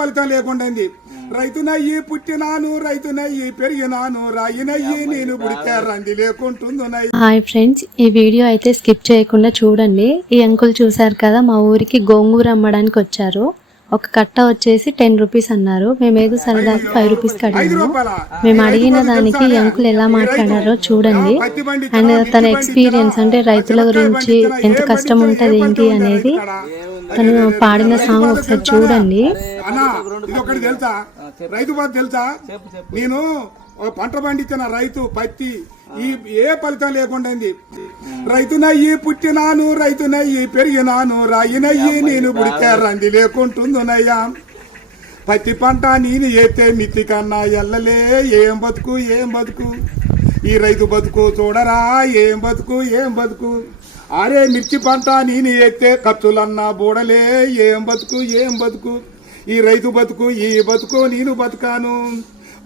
ఫలితం లేకుండాంది రైతునయ్యి పుట్టినాను రైతునయ్యి పెరిగినాను రాయినయ్యి నేను పుడితే లేకుంటుందునయ్యి హాయ్ ఫ్రెండ్స్ ఈ వీడియో అయితే స్కిప్ చేయకుండా చూడండి. ఈ అంకుల్ చూసారు కదా మా ఊరికి గోంగూర అమ్మడానికి వచ్చారు. ఒక కట్ట వచ్చేసి టెన్ రూపీస్ అన్నారు. మేము ఏదో సరదాగా ఫైవ్ రూపీస్ అడిగాము. రూపాయల? మేము అడిగిన దానికి ఈ అంకుల్ ఎలా మాట్లాడారో చూడండి. అండ్ తన ఎక్స్పీరియన్స్ అంటే రైతుల గురించి ఎంత కష్టం ఉంటుంది ఏంటి అనేది తను పాడిన సాంగ్ ఒకసారి చూడండి. అన్నా ఇది ఒకటి తెలుసా? రైతు బాధ తెలుసా? నేను ఒక పంట పండించిన రైతు పత్తి ఈ ఏ ఫలితం లేకుండా రైతునయ్యి పుట్టినాను రైతునయ్యి పెరిగినాను రాయినయ్యి నేను పుడితే రంది లేకుంటుందునయ్యా పత్తి పంట నేను ఏతే మిత్తి కన్నా ఎల్లలే ఏం బతుకు ఏం బతుకు? ఈ రైతు బతుకు చూడరా ఏం బతుకు ఏం బతుకు? అరే మిర్చి పంట నేను ఎత్తే ఖర్చులన్నా బూడలే ఏం బతుకు ఏం బతుకు? ఈ రైతు బతుకు ఈ బతుకు నేను బతుకాను.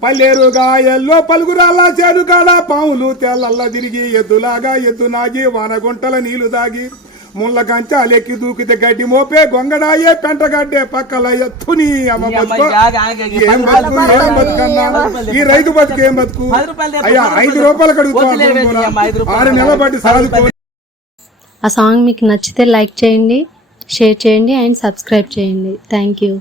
పల్లెరుగా ఎల్లో పలుగురాల చేనుకాడ పాములు తెల్లల్లా తిరిగి ఎద్దులాగా ఎద్దు నాగి వానగుంటల నీళ్ళు దాగి ముళ్ళ కంచాలెక్కి దూకితే గడ్డి మోపే గొంగడాయే పెంటగడ్డే పక్కల ఎత్తుని అమ్మ బతుకు. ఏం బతుకు ఏం బతుకన్నా ఈ రైతు బతుకు ఏం బతుకు? అయ్యా ఐదు రూపాయలు కడుగుతాను ఆరు నెలల బట్టి సాధుకో ఆ సాంగ్ మీకు నచ్చితే లైక్ చేయండి షేర్ చేయండి అండ్ సబ్స్క్రైబ్ చేయండి. Thank you